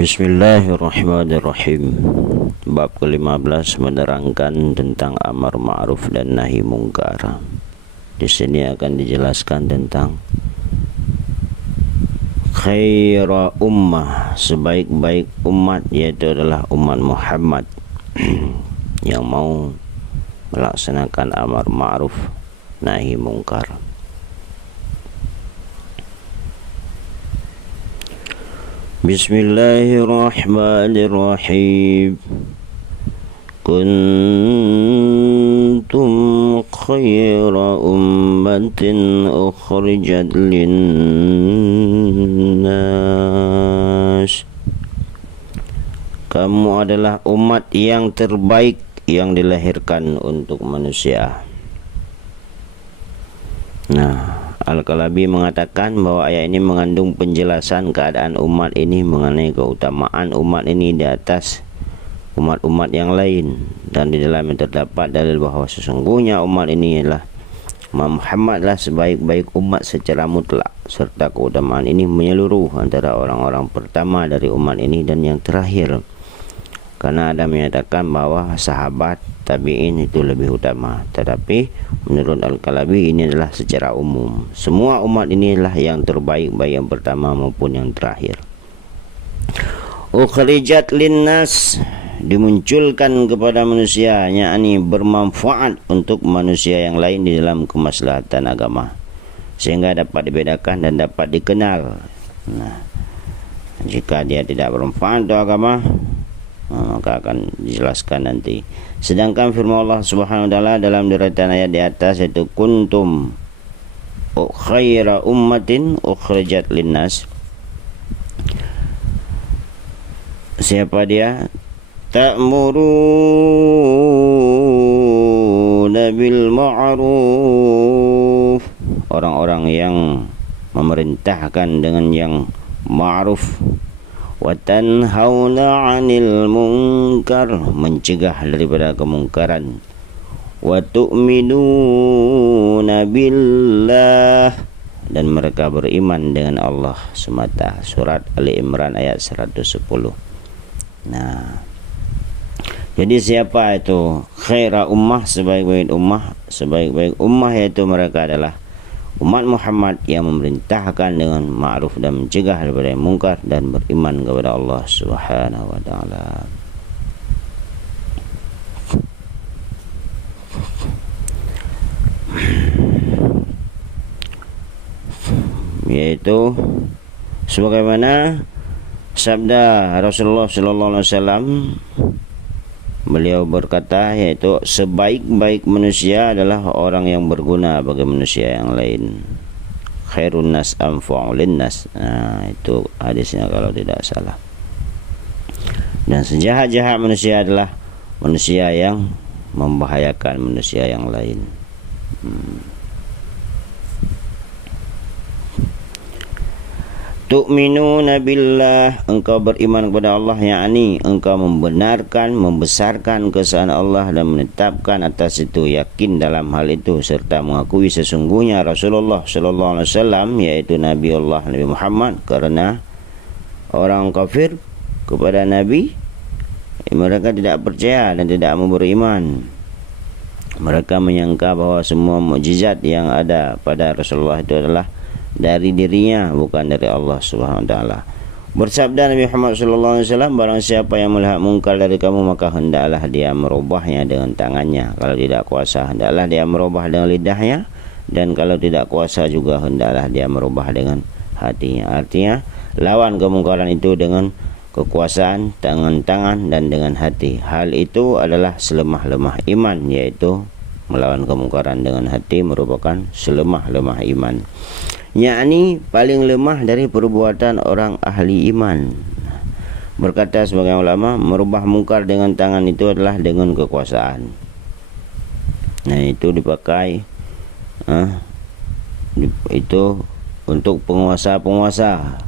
Bismillahirrahmanirrahim. Bab ke-15 menerangkan tentang amar ma'ruf dan nahi mungkar. Di sini akan dijelaskan tentang khaira ummah, sebaik-baik umat, yaitu adalah umat Muhammad yang mau melaksanakan amar ma'ruf nahi mungkar. Bismillahirrahmanirrahim. Kuntum khaira ummatin ukhrijat linnas. Kamu adalah umat yang terbaik yang dilahirkan untuk manusia. Al-Kalabi mengatakan bahwa ayat ini mengandung penjelasan keadaan umat ini mengenai keutamaan umat ini di atas umat-umat yang lain, dan di dalamnya terdapat dalil bahwa sesungguhnya umat ini adalah Muhammadlah sebaik-baik umat secara mutlak, serta keutamaan ini menyeluruh antara orang-orang pertama dari umat ini dan yang terakhir, karena ada menyatakan bahwa sahabat tabi'in itu lebih utama. Tetapi menurut Al-Kalabi ini adalah secara umum, semua umat inilah yang terbaik, baik yang pertama maupun yang terakhir. Ukhrijat linnas, dimunculkan kepada manusia, yakni bermanfaat untuk manusia yang lain di dalam kemaslahatan agama, sehingga dapat dibedakan dan dapat dikenal. Jika dia tidak bermanfaat untuk agama, maka akan dijelaskan nanti. Sedangkan firman Allah Subhanahu wa taala dalam deretan ayat di atas, yaitu kuntum khaira ummatin ukhrijat linnas. Siapa dia? Ta'muruna bil ma'ruf, orang-orang yang memerintahkan dengan yang ma'ruf, wa tanhauna 'anil munkar, mencegah daripada kemungkaran, wa tu'minuna billah, dan mereka beriman dengan Allah semata. Surat Ali Imran ayat 110. Jadi siapa itu khaira ummah, sebaik-baik ummah, yaitu mereka adalah umat Muhammad yang memerintahkan dengan ma'ruf dan mencegah daripada mungkar dan beriman kepada Allah Subhanahu wa taala. Yaitu sebagaimana sabda Rasulullah sallallahu alaihi wasallam, beliau berkata, yaitu sebaik-baik manusia adalah orang yang berguna bagi manusia yang lain. Khairun nas anfa'u linnas. Itu hadisnya kalau tidak salah. Dan sejahat-jahat manusia adalah manusia yang membahayakan manusia yang lain. Tu'minuna billah, engkau beriman kepada Allah, yakni engkau membenarkan, membesarkan keesaan Allah dan menetapkan atas itu, yakin dalam hal itu, serta mengakui sesungguhnya Rasulullah sallallahu alaihi wasallam, yaitu Nabi Allah, Nabi Muhammad. Karena orang kafir kepada Nabi, mereka tidak percaya dan tidak mau beriman. Mereka menyangka bahwa semua mukjizat yang ada pada Rasulullah itu adalah dari dirinya, bukan dari Allah Subhanahu wa taala. Bersabda Nabi Muhammad sallallahu alaihi wasallam, barang siapa yang melihat mungkar dari kamu, maka hendaklah dia merubahnya dengan tangannya. Kalau tidak kuasa, hendaklah dia merubah dengan lidahnya, dan kalau tidak kuasa juga hendaklah dia merubah dengan hatinya. Artinya lawan kemungkaran itu dengan kekuasaan, tangan-tangan, dan dengan hati. Hal itu adalah selemah-lemah iman, yaitu melawan kemungkaran dengan hati merupakan selemah-lemah iman, yakni paling lemah dari perbuatan orang ahli iman. Berkata sebagian ulama, merubah mungkar dengan tangan itu adalah dengan kekuasaan. Itu dipakai itu untuk penguasa-penguasa.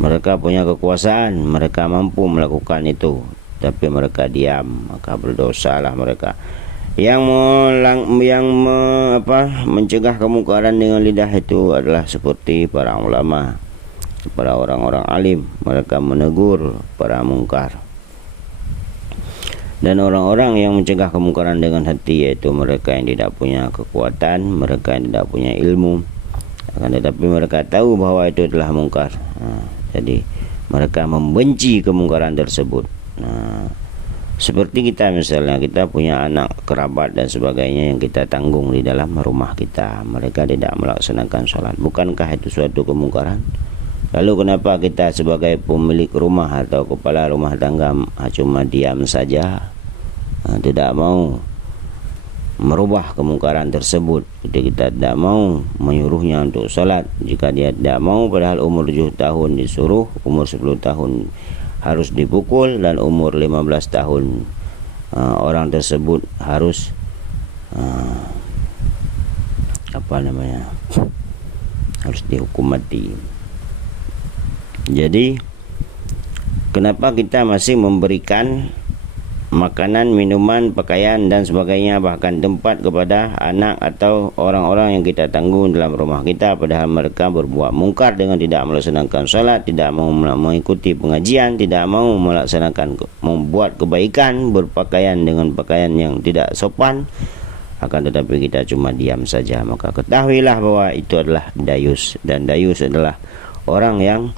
Mereka punya kekuasaan, mereka mampu melakukan itu, tapi mereka diam, maka berdosalah mereka. Mencegah kemungkaran dengan lidah itu adalah seperti para ulama. para orang-orang alim, mereka menegur para mungkar. Dan orang-orang yang mencegah kemungkaran dengan hati, yaitu mereka yang tidak punya kekuatan, mereka yang tidak punya ilmu, akan tetapi mereka tahu bahwa itu adalah mungkar. Jadi mereka membenci kemungkaran tersebut. Seperti kita misalnya, kita punya anak, kerabat dan sebagainya yang kita tanggung di dalam rumah kita, mereka tidak melaksanakan sholat. Bukankah itu suatu kemungkaran? Lalu kenapa kita sebagai pemilik rumah atau kepala rumah tangga cuma diam saja, tidak mau merubah kemungkaran tersebut? Jadi kita tidak mau menyuruhnya untuk sholat. Jika dia tidak mau, padahal umur 7 tahun disuruh, umur 10 tahun harus dipukul, dan umur 15 tahun orang tersebut harus harus dihukum mati. Jadi kenapa kita masih memberikan makanan, minuman, pakaian dan sebagainya, bahkan tempat kepada anak atau orang-orang yang kita tanggung dalam rumah kita, padahal mereka berbuat mungkar dengan tidak melaksanakan salat, tidak mau mengikuti pengajian, tidak mau membuat kebaikan, berpakaian dengan pakaian yang tidak sopan, akan tetapi kita cuma diam saja. Maka ketahuilah bahwa itu adalah dayus, dan dayus adalah orang yang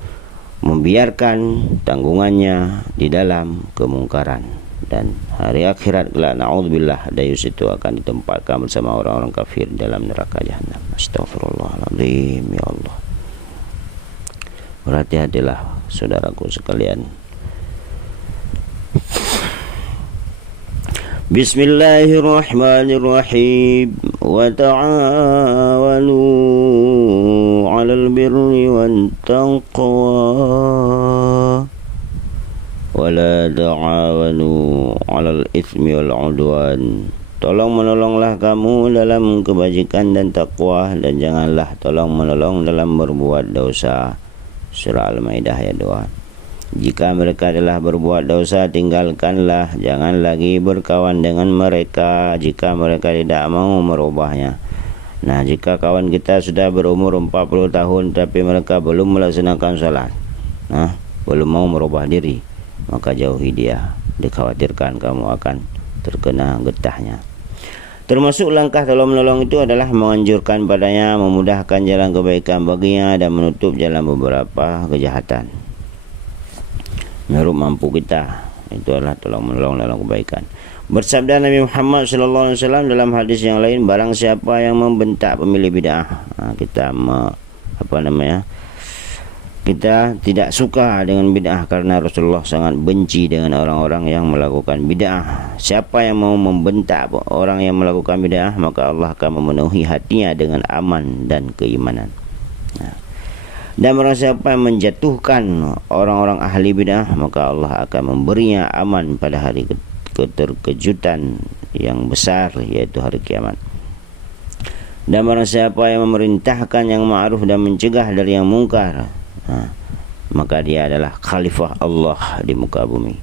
membiarkan tanggungannya di dalam kemungkaran. Dan hari akhirat kelak, na'udzubillah, dayus itu akan ditempatkan bersama orang-orang kafir dalam neraka jahanam. Astaghfirullahaladzim, ya Allah. Berhati-hatilah saudaraku sekalian. Bismillahirrahmanirrahim. Wa ta'awanu 'alal birri wat taqwa wa la ta'awanu 'alal itsmi wal 'udwan. Tolong menolonglah kamu dalam kebajikan dan takwa, dan janganlah tolong menolong dalam berbuat dosa. Surah Al-Maidah ayat 2. Jika mereka telah berbuat dosa, tinggalkanlah, jangan lagi berkawan dengan mereka jika mereka tidak mau merubahnya. Nah, jika kawan kita sudah berumur 40 tahun tapi mereka belum melaksanakan salat, belum mau merubah diri, maka jauhi dia. Dikhawatirkan kamu akan terkena getahnya. Termasuk langkah tolong menolong itu adalah menganjurkan padanya, memudahkan jalan kebaikan baginya, dan menutup jalan beberapa kejahatan. Menurut mampu kita, itu adalah tolong menolong dalam kebaikan. Bersabda Nabi Muhammad SAW dalam hadis yang lain, barang siapa yang membentak pemilih bid'ah, kita tidak suka dengan bid'ah karena Rasulullah sangat benci dengan orang-orang yang melakukan bid'ah. Siapa yang mau membentak orang yang melakukan bid'ah, maka Allah akan memenuhi hatinya dengan aman dan keimanan. Dan barang siapa yang menjatuhkan orang-orang ahli bid'ah, maka Allah akan memberinya aman pada hari keterkejutan yang besar, yaitu hari kiamat. Dan barang siapa yang memerintahkan yang ma'ruf dan mencegah dari yang mungkar, maka dia adalah khalifah Allah di muka bumi.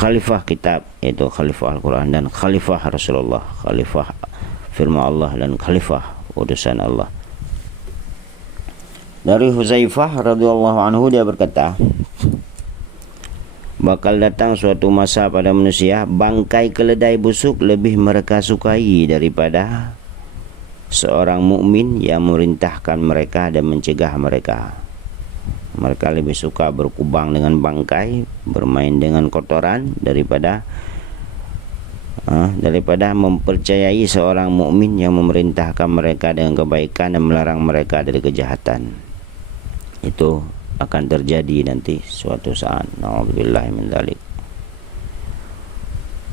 Khalifah kitab, yaitu khalifah Al-Quran, dan khalifah Rasulullah, khalifah firman Allah, dan khalifah utusan Allah. Dari Huzaifah radhiyallahu anhu, dia berkata, bakal datang suatu masa pada manusia, bangkai keledai busuk lebih mereka sukai daripada seorang mukmin yang memerintahkan mereka dan mencegah mereka. Mereka lebih suka berkubang dengan bangkai, bermain dengan kotoran, daripada mempercayai seorang mukmin yang memerintahkan mereka dengan kebaikan dan melarang mereka dari kejahatan. Itu akan terjadi nanti suatu saat. Na'udzubillahi min dzalik.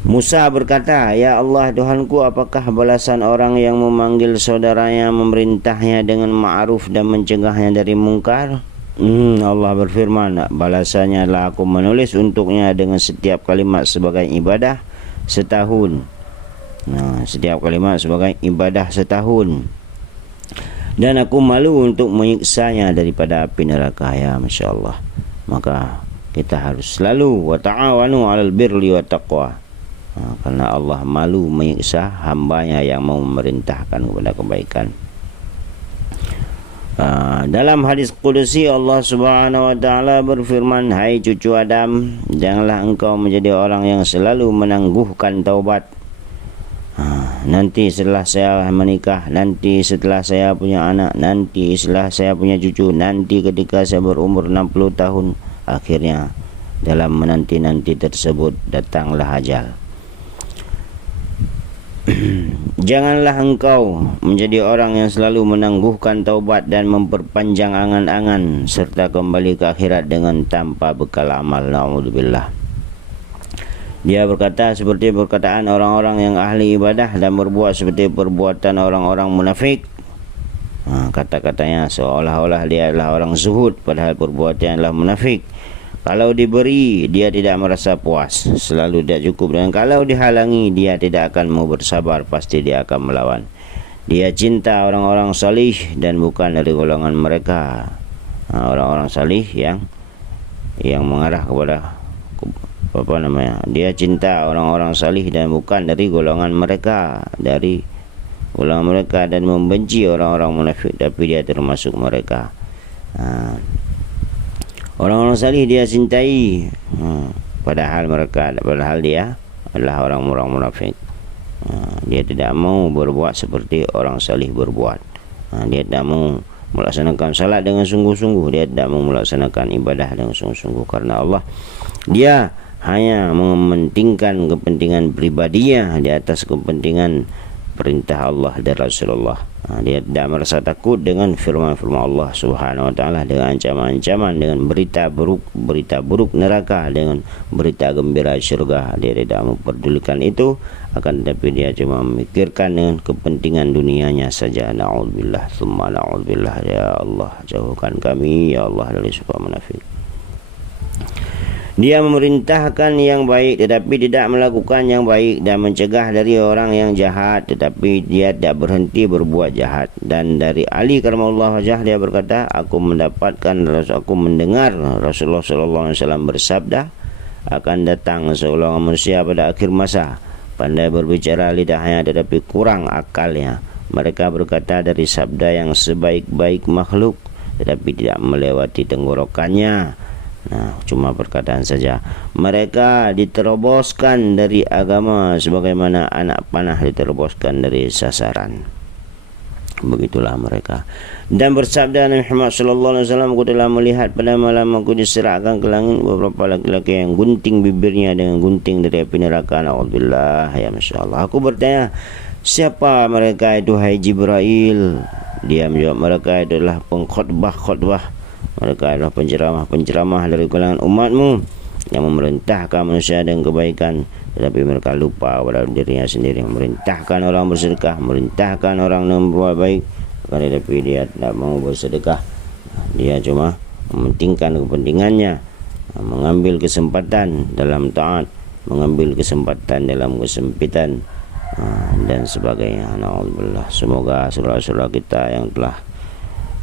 Musa berkata, ya Allah Tuhanku, apakah balasan orang yang memanggil saudaranya, memerintahnya dengan ma'ruf dan mencegahnya dari mungkar? Allah berfirman, balasannya adalah aku menulis untuknya dengan setiap kalimat sebagai ibadah setahun. Setiap kalimat sebagai ibadah setahun. Dan aku malu untuk menyiksanya daripada api neraka. Ya, Masya Allah. Maka kita harus selalu wa ta'awanu 'alal birri wat taqwa. Karena Allah malu menyiksa hambanya yang mau memerintahkan kepada kebaikan. Dalam hadis Qudusi Allah Subhanahu wa taala berfirman, "Hai cucu Adam, janganlah engkau menjadi orang yang selalu menangguhkan taubat. Nanti setelah saya menikah, nanti setelah saya punya anak, nanti setelah saya punya cucu, nanti ketika saya berumur 60 tahun." Akhirnya dalam menanti-nanti tersebut datanglah ajal. Janganlah engkau menjadi orang yang selalu menangguhkan taubat dan memperpanjang angan-angan serta kembali ke akhirat dengan tanpa bekal amal. Na'udzubillah. Dia berkata seperti perkataan orang-orang yang ahli ibadah dan berbuat seperti perbuatan orang-orang munafik. Kata-katanya seolah-olah dia adalah orang zuhud, padahal perbuatannya adalah munafik. Kalau diberi, dia tidak merasa puas, selalu tidak cukup. Dan kalau dihalangi, dia tidak akan mau bersabar, pasti dia akan melawan. Dia cinta orang-orang salih dan bukan dari golongan mereka. Orang-orang salih yang mengarah kepada dia cinta orang-orang salih dan bukan dari golongan mereka, dan membenci orang-orang munafik, tapi dia termasuk mereka. Orang-orang salih dia cintai, padahal dia adalah orang-orang munafik. Dia tidak mau berbuat seperti orang salih berbuat. Dia tidak mau melaksanakan salat dengan sungguh-sungguh, dia tidak mau melaksanakan ibadah dengan sungguh-sungguh karena Allah. Dia hanya mementingkan kepentingan pribadinya di atas kepentingan perintah Allah dan Rasulullah. Dia tidak merasa takut dengan firman-firman Allah Subhanahu wa taala, dengan ancaman-ancaman, dengan berita buruk neraka, dengan berita gembira syurga. Dia tidak memperdulikan itu, akan tetapi dia cuma memikirkan dengan kepentingan dunianya saja. Na'udzubillah, tsumma na'udzubillah. Ya Allah, jauhkan kami ya Allah dari sifat munafik. Dia memerintahkan yang baik tetapi tidak melakukan yang baik, dan mencegah dari orang yang jahat tetapi dia tidak berhenti berbuat jahat. Dan dari Ali karamallahu wajhah dia berkata, aku mendengar Rasulullah sallallahu alaihi wasallam bersabda, akan datang seorang manusia pada akhir masa, pandai berbicara lidahnya tetapi kurang akalnya. Mereka berkata dari sabda yang sebaik-baik makhluk tetapi tidak melewati tenggorokannya. Cuma perkataan saja. Mereka diteroboskan dari agama sebagaimana anak panah diteroboskan dari sasaran. Begitulah mereka. Dan bersabda Nabi Muhammad sallallahu alaihi wasallam, aku telah melihat pada malam aku diserahkan ke langit beberapa laki-laki yang gunting bibirnya dengan gunting dari api neraka. Na'udzubillah, ya masyaallah. Aku bertanya, siapa mereka itu hai Jibril? Dia menjawab, mereka adalah pengkhotbah-khotbah. Mereka adalah penceramah-penceramah dari kalangan umatmu yang memerintahkan manusia dengan kebaikan, tetapi mereka lupa pada dirinya sendiri. Memerintahkan orang bersedekah, memerintahkan orang berbuat baik, tetapi dia tidak mau bersedekah. Dia cuma mementingkan kepentingannya, mengambil kesempatan dalam taat, mengambil kesempatan dalam kesempitan, dan sebagainya. Na'udzubillah. Semoga saudara-saudara kita yang telah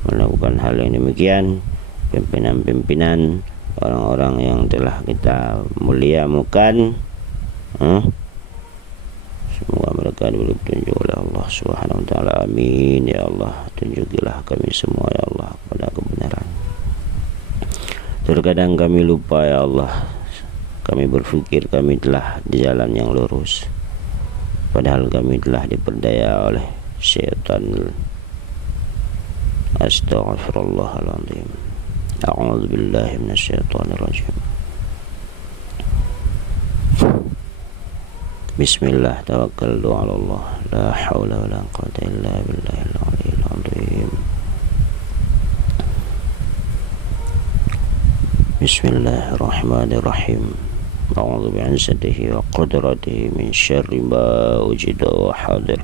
melakukan hal yang demikian, pimpinan-pimpinan, orang-orang yang telah kita muliakan, semoga mereka diberi petunjuk oleh Allah Subhanahu wa taala. Amin ya Allah. Tunjukilah kami semua ya Allah kepada kebenaran. Terkadang kami lupa ya Allah, kami berfikir kami telah di jalan yang lurus, padahal kami telah diperdaya oleh syaitan. Astaghfirullahaladzim. A'udzu billahi minasyaitonir rajim. Bismillah, tawakkaltu 'ala Allah, la haula wala quwwata illa billahil aliyyil azim. Bismillahirrahmanirrahim. A'udzu bi'izzatihi wa qudratihi min syarri ma wujida wa hadir.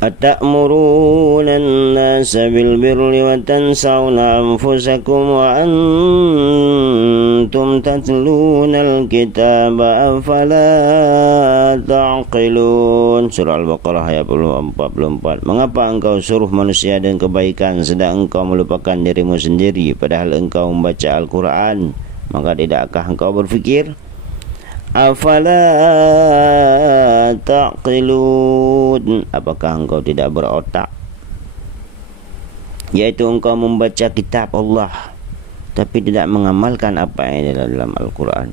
Atamuruna an-nasa bil birri wa tansawna anfusakum wa antum tatluna al-kitaba afala ta'qilun. Surah Al-Baqarah ayat 44. Mengapa engkau suruh manusia dengan kebaikan sedang engkau melupakan dirimu sendiri, padahal engkau membaca Al-Quran? Maka tidakkah engkau berfikir? Afala taqilun, apakah engkau tidak berotak? yaitu engkau membaca kitab Allah tapi tidak mengamalkan apa yang ada dalam Al-Quran.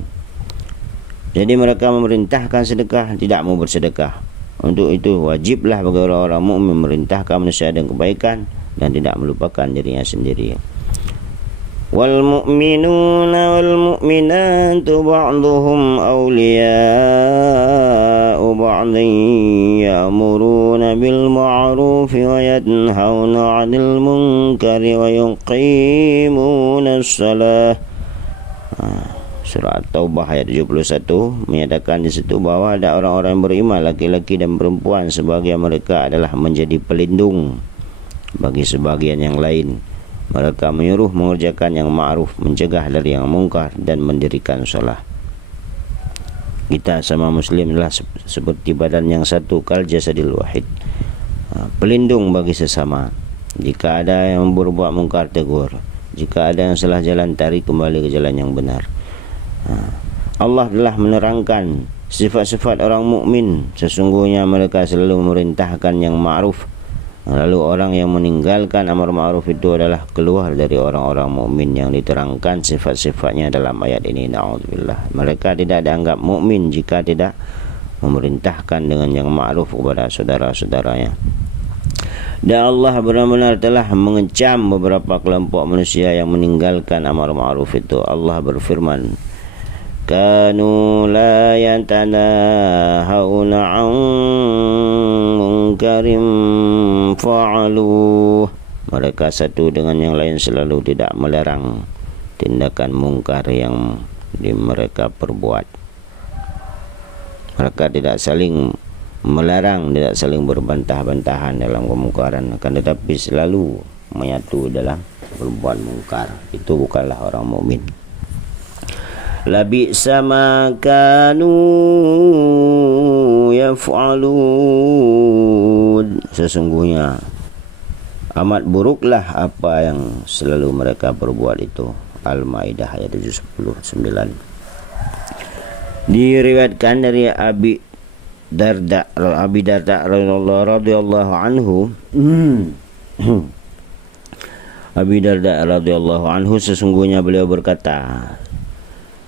Jadi mereka memerintahkan sedekah, tidak mau bersedekah. Untuk itu wajiblah bagi orang-orang mukmin memerintahkan manusia dengan kebaikan dan tidak melupakan dirinya sendiri. Wal mu'minuna wal mu'minatu ba'duhum awliya'u ba'din ya'muruna bil ma'rufi wa yanhauna 'anil munkari wa yuqimuna as-salah. Surah At-Taubah ayat 71 menyatakan di situ bahwa ada orang-orang yang beriman, laki-laki dan perempuan, sebagian mereka adalah menjadi pelindung bagi sebagian yang lain. Mereka menyuruh mengerjakan yang ma'ruf, mencegah dari yang mungkar, dan mendirikan solat. Kita sama muslim adalah seperti badan yang satu, kal jasadil wahid, pelindung bagi sesama. Jika ada yang berbuat mungkar, tegur. Jika ada yang salah jalan, tarik kembali ke jalan yang benar. Allah telah menerangkan sifat-sifat orang mukmin. Sesungguhnya mereka selalu memerintahkan yang ma'ruf. Lalu orang yang meninggalkan amar ma'ruf itu adalah keluar dari orang-orang mukmin yang diterangkan sifat-sifatnya dalam ayat ini. Na'udzubillah. Mereka tidak dianggap mukmin jika tidak memerintahkan dengan yang ma'ruf kepada saudara-saudaranya. Dan Allah benar-benar telah mengecam beberapa kelompok manusia yang meninggalkan amar ma'ruf itu. Allah berfirman, kanu la yatanahawna an munkarim fa'aluh. Mereka satu dengan yang lain selalu tidak melarang tindakan mungkar yang mereka perbuat. Mereka tidak saling melarang, tidak saling berbantah-bantahan dalam kemungkaran, akan tetapi selalu menyatu dalam berbuat mungkar. Itu bukanlah orang mukmin. Labi'sa ma kanu yaf'alun. Sesungguhnya amat buruklah apa yang selalu mereka perbuat itu. Al-Maidah ayat 79. Diriwayatkan dari Abi Darda radhiyallahu anhu. Abi Darda radhiyallahu anhu, sesungguhnya beliau berkata,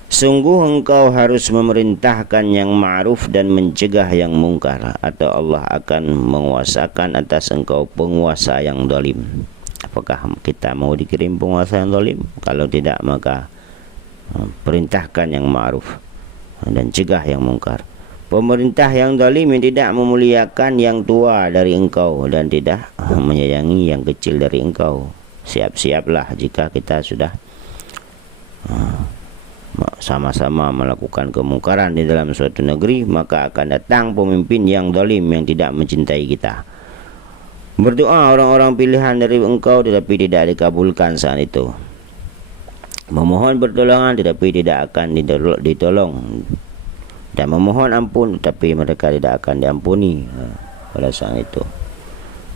sungguh engkau harus memerintahkan yang ma'ruf dan mencegah yang mungkar, atau Allah akan menguasakan atas engkau penguasa yang zalim. Apakah kita mau dikirim penguasa yang zalim? Kalau tidak, maka perintahkan yang ma'ruf dan cegah yang mungkar. Pemerintah yang zalim yang tidak memuliakan yang tua dari engkau dan tidak menyayangi yang kecil dari engkau. Siap-siaplah jika kita sudah sama-sama melakukan kemungkaran di dalam suatu negeri, maka akan datang pemimpin yang zalim yang tidak mencintai kita. Berdoa orang-orang pilihan dari engkau tetapi tidak dikabulkan saat itu. Memohon pertolongan tetapi tidak akan ditolong, dan memohon ampun tetapi mereka tidak akan diampuni pada saat itu.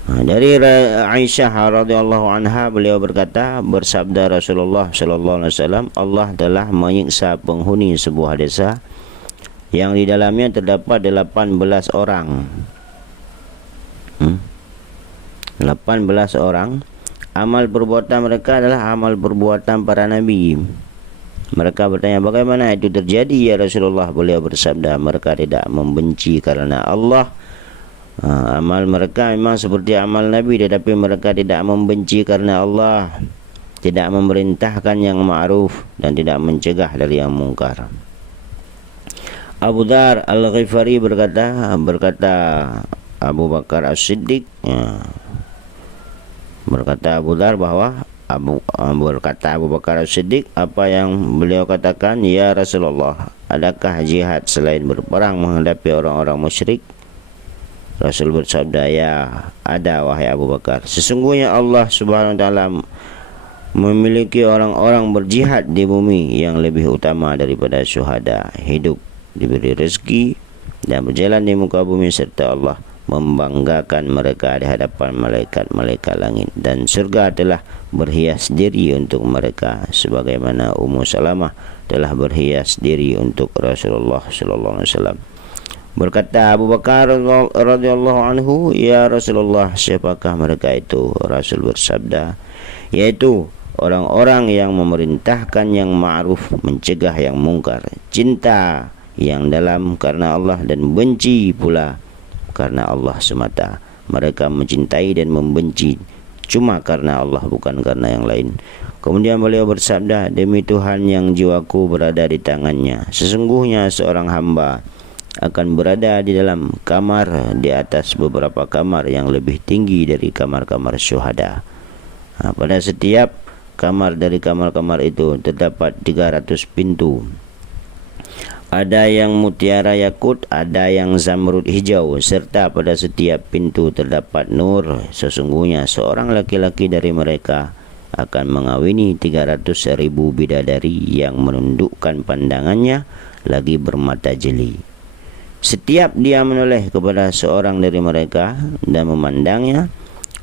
Dari Aisyah radhiyallahu anha, beliau berkata, bersabda Rasulullah sallallahu alaihi wasallam, Allah telah menyiksa penghuni sebuah desa yang di dalamnya terdapat 18 orang. 18 orang. Amal perbuatan mereka adalah amal perbuatan para nabi. Mereka bertanya, bagaimana itu terjadi ya Rasulullah? Beliau bersabda, mereka tidak membenci karena Allah. Amal mereka memang seperti amal Nabi, tetapi mereka tidak membenci karena Allah, tidak memerintahkan yang ma'ruf dan tidak mencegah dari yang mungkar. Abu Dzar Al-Ghifari berkata Abu Bakar As-Siddiq, berkata Abu Dzar bahwa berkata Abu Bakar As-Siddiq, apa yang beliau katakan, ya Rasulullah, adakah jihad selain berperang menghadapi orang-orang musyrik? Rasul bersabda, ya ada wahai Abu Bakar. Sesungguhnya Allah subhanahu wa ta'ala memiliki orang-orang berjihad di bumi yang lebih utama daripada syuhada, hidup, diberi rezeki dan berjalan di muka bumi, serta Allah membanggakan mereka di hadapan malaikat-malaikat langit, dan surga telah berhias diri untuk mereka sebagaimana Ummu Salamah telah berhias diri untuk Rasulullah sallallahu alaihi wasallam. Berkata Abu Bakar radhiyallahu anhu, ya Rasulullah, siapakah mereka itu? Rasul bersabda, yaitu orang-orang yang memerintahkan yang ma'ruf, mencegah yang mungkar, cinta yang dalam karena Allah dan benci pula karena Allah semata. Mereka mencintai dan membenci cuma karena Allah, bukan karena yang lain. Kemudian beliau bersabda, demi Tuhan yang jiwaku berada di tangannya, sesungguhnya seorang hamba akan berada di dalam kamar di atas beberapa kamar yang lebih tinggi dari kamar-kamar syuhada. Pada setiap kamar dari kamar-kamar itu terdapat 300 pintu. Ada yang mutiara yakut, ada yang zamrud hijau, serta pada setiap pintu terdapat nur. Sesungguhnya seorang laki-laki dari mereka akan mengawini 300.000 bidadari yang menundukkan pandangannya lagi bermata jeli. Setiap dia menoleh kepada seorang dari mereka dan memandangnya,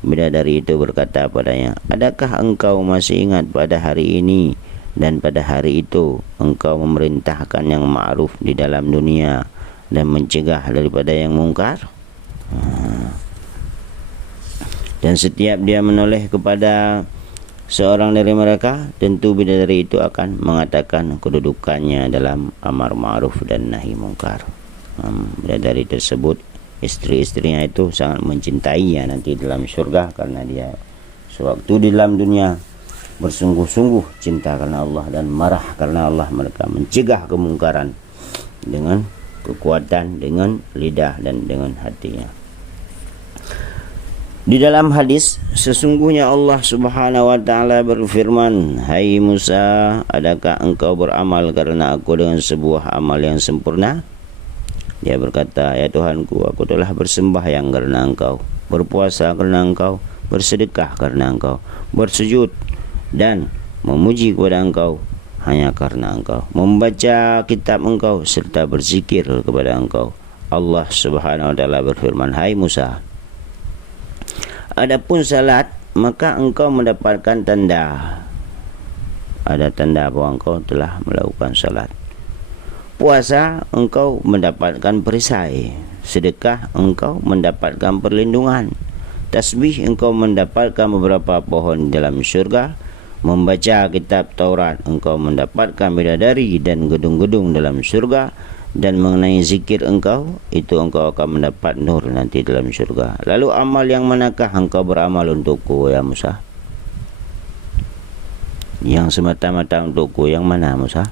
bidadari itu berkata padanya, adakah engkau masih ingat pada hari ini dan pada hari itu engkau memerintahkan yang ma'ruf di dalam dunia dan mencegah daripada yang mungkar? Dan setiap dia menoleh kepada seorang dari mereka, tentu bidadari itu akan mengatakan kedudukannya dalam amar ma'ruf dan nahi mungkar. Bidadari tersebut, istri-istrinya itu sangat mencintainya nanti dalam surga, karena dia sewaktu di dalam dunia bersungguh-sungguh cinta karena Allah dan marah karena Allah, mereka mencegah kemungkaran dengan kekuatan, dengan lidah dan dengan hatinya. Di dalam hadis, sesungguhnya Allah Subhanahu wa taala berfirman, hai Musa, adakah engkau beramal karena aku dengan sebuah amal yang sempurna? Dia berkata, ya Tuhanku, aku telah bersembahyang karena engkau, berpuasa karena engkau, bersedekah karena engkau, bersujud dan memuji kepada engkau hanya karena engkau, membaca kitab engkau serta berzikir kepada engkau. Allah Subhanahu wa taala berfirman, hai Musa, adapun salat, maka engkau mendapatkan tanda, ada tanda bahwa engkau telah melakukan salat. Puasa, engkau mendapatkan perisai. Sedekah, engkau mendapatkan perlindungan. Tasbih, engkau mendapatkan beberapa pohon dalam syurga. Membaca kitab Taurat, engkau mendapatkan bidadari dan gedung-gedung dalam surga. Dan mengenai zikir engkau, itu engkau akan mendapat nur nanti dalam surga. Lalu amal yang manakah engkau beramal untukku, ya Musa? Yang semata-mata untukku, yang mana Musa?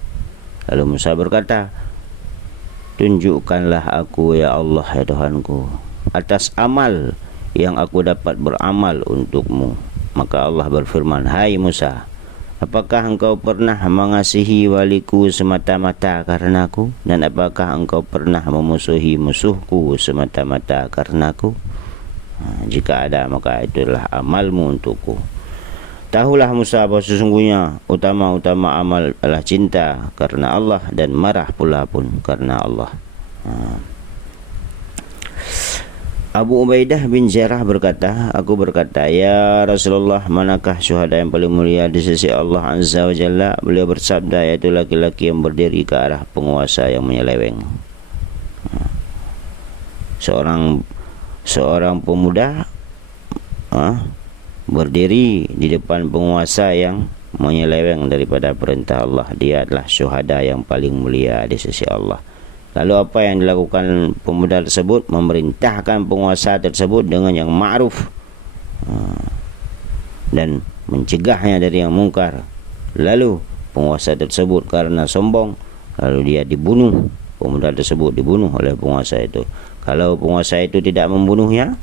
Lalu Musa berkata, tunjukkanlah aku ya Allah ya Tuhanku atas amal yang aku dapat beramal untukmu. Maka Allah berfirman, hai Musa, apakah engkau pernah mengasihi waliku semata-mata karenaku? Dan apakah engkau pernah memusuhi musuhku semata-mata karenaku? Jika ada, maka itulah amalmu untukku. Tahulah Musa bahwa sesungguhnya utama-utama amal adalah cinta karena Allah dan marah pula pun karena Allah. Abu Ubaidah bin Jarrah berkata, aku berkata, ya Rasulullah, manakah syuhada yang paling mulia di sisi Allah Azza wa Jalla? Beliau bersabda, yaitu laki-laki yang berdiri ke arah penguasa yang menyeleweng. Seorang pemuda berdiri di depan penguasa yang menyeleweng daripada perintah Allah, dia adalah syuhada yang paling mulia di sisi Allah. Lalu apa yang dilakukan pemuda tersebut? Memerintahkan penguasa tersebut dengan yang ma'ruf dan mencegahnya dari yang mungkar. Lalu penguasa tersebut karena sombong, lalu dia dibunuh. Pemuda tersebut dibunuh oleh penguasa itu. Kalau penguasa itu tidak membunuhnya,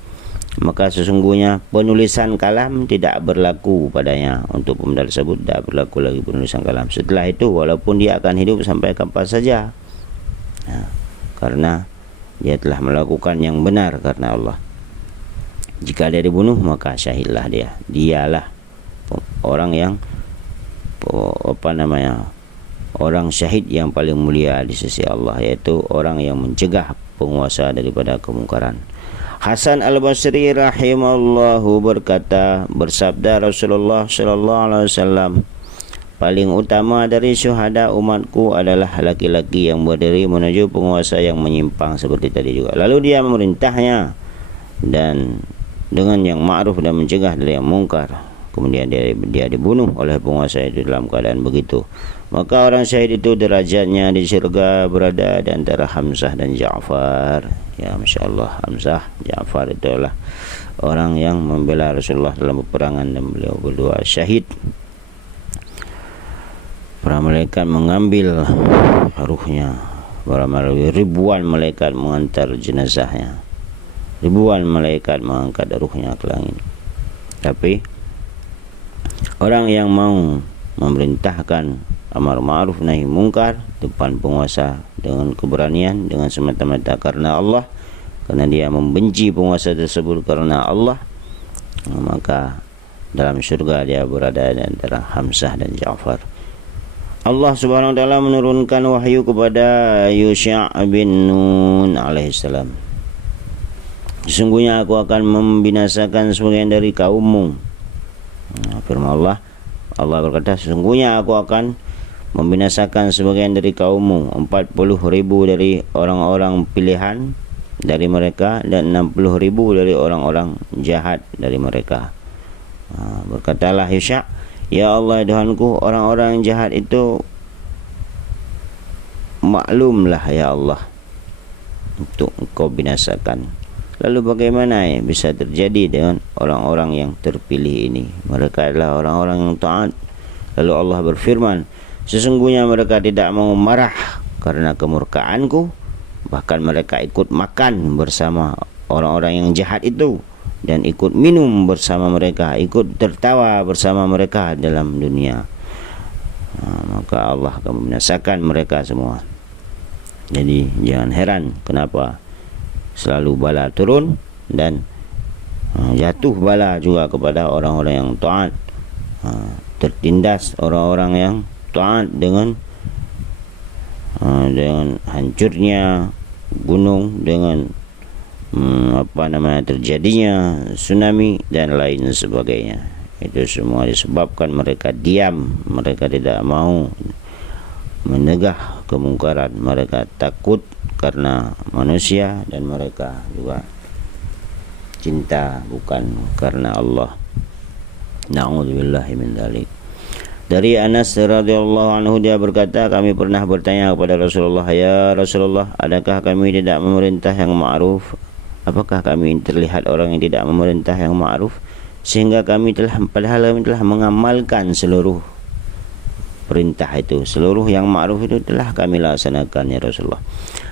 maka sesungguhnya penulisan kalam tidak berlaku padanya. Untuk pemuda tersebut tidak berlaku lagi penulisan kalam. Setelah itu, walaupun dia akan hidup sampai kapan saja, karena dia telah melakukan yang benar karena Allah. Jika dia dibunuh, maka syahidlah dia. Dialah orang yang orang syahid yang paling mulia di sisi Allah, yaitu orang yang mencegah penguasa daripada kemungkaran. Hasan Al-Basri rahimallahu berkata, bersabda Rasulullah sallallahu alaihi wasallam, paling utama dari syuhada umatku adalah laki-laki yang berdiri menuju penguasa yang menyimpang seperti tadi juga. Lalu dia memerintahnya dan dengan yang ma'ruf dan mencegah dari yang mungkar. kemudian dia dibunuh oleh penguasa itu dalam keadaan begitu, maka orang syahid itu derajatnya di syurga berada di antara Hamzah dan Ja'far. Ya, Masya Allah, Hamzah, Ja'far itu adalah orang yang membela Rasulullah dalam peperangan dan beliau berdua syahid. Para malaikat mengambil ruhnya, para ribuan malaikat mengantar jenazahnya, ribuan malaikat mengangkat ruhnya ke langit. Tapi orang yang mau memerintahkan amar ma'ruf nahi mungkar depan penguasa dengan keberanian, dengan semata-mata karena Allah, karena dia membenci penguasa tersebut karena Allah, maka dalam surga dia berada di antara Hamzah dan Ja'far. Allah Subhanahu wa taala menurunkan wahyu kepada Yusha' bin Nun alaihissalam. Sesungguhnya aku akan membinasakan sebagian dari kaummu. Firman Allah, Allah berkata, sesungguhnya aku akan membinasakan sebagian dari kaummu, 40.000 dari orang-orang pilihan dari mereka dan 60.000 dari orang-orang jahat dari mereka. Berkatalah Yusha', ya Allah Tuhanku, orang-orang jahat itu maklumlah ya Allah untuk Engkau binasakan. Lalu bagaimana bisa terjadi dengan orang-orang yang terpilih ini? Mereka adalah orang-orang yang taat. Lalu Allah berfirman, sesungguhnya mereka tidak mau marah karena kemurkaanku, bahkan mereka ikut makan bersama orang-orang yang jahat itu dan ikut minum bersama mereka, ikut tertawa bersama mereka dalam dunia. Maka Allah akan membinasakan mereka semua. Jadi jangan heran kenapa selalu bala turun dan jatuh bala juga kepada orang-orang yang taat. Tertindas orang-orang yang taat dengan hancurnya gunung, dengan terjadinya tsunami dan lain sebagainya. Itu semua disebabkan mereka diam, mereka tidak mau menegah kemungkaran, mereka takut karena manusia, dan mereka juga cinta bukan karena Allah. Na'udzubillahi min dzalik. Dari Anas radhiyallahu anhu, dia berkata, kami pernah bertanya kepada Rasulullah, ya Rasulullah, adakah kami tidak memerintah yang ma'ruf? Apakah kami terlihat orang yang tidak memerintah yang ma'ruf, sehingga padahal kami telah mengamalkan seluruh perintah itu, seluruh yang ma'ruf itu telah kami laksanakan ya Rasulullah.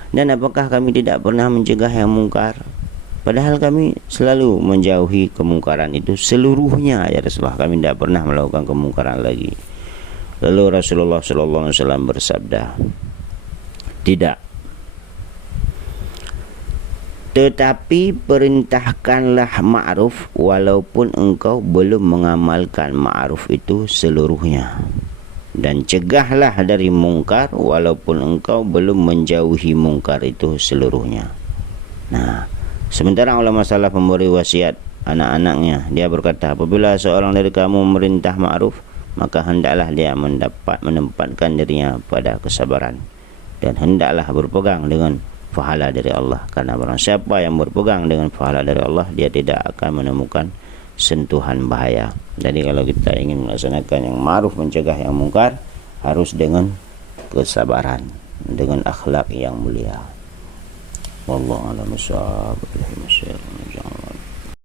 Dan apakah kami tidak pernah mencegah yang mungkar, padahal kami selalu menjauhi kemungkaran itu seluruhnya ya Rasulullah, kami tidak pernah melakukan kemungkaran lagi. Lalu Rasulullah SAW bersabda, tidak, tetapi perintahkanlah ma'ruf walaupun engkau belum mengamalkan ma'ruf itu seluruhnya, dan cegahlah dari mungkar walaupun engkau belum menjauhi mungkar itu seluruhnya. Nah, sementara ulama salaf memberi wasiat anak-anaknya, dia berkata, apabila seorang dari kamu memerintah ma'ruf, maka hendaklah dia menempatkan dirinya pada kesabaran, dan hendaklah berpegang dengan pahala dari Allah, karena barang siapa yang berpegang dengan pahala dari Allah, dia tidak akan menemukan sentuhan bahaya. Jadi kalau kita ingin melaksanakan yang ma'ruf, mencegah yang mungkar, harus dengan kesabaran, dengan akhlak yang mulia. Wallahu a'lam bishawab.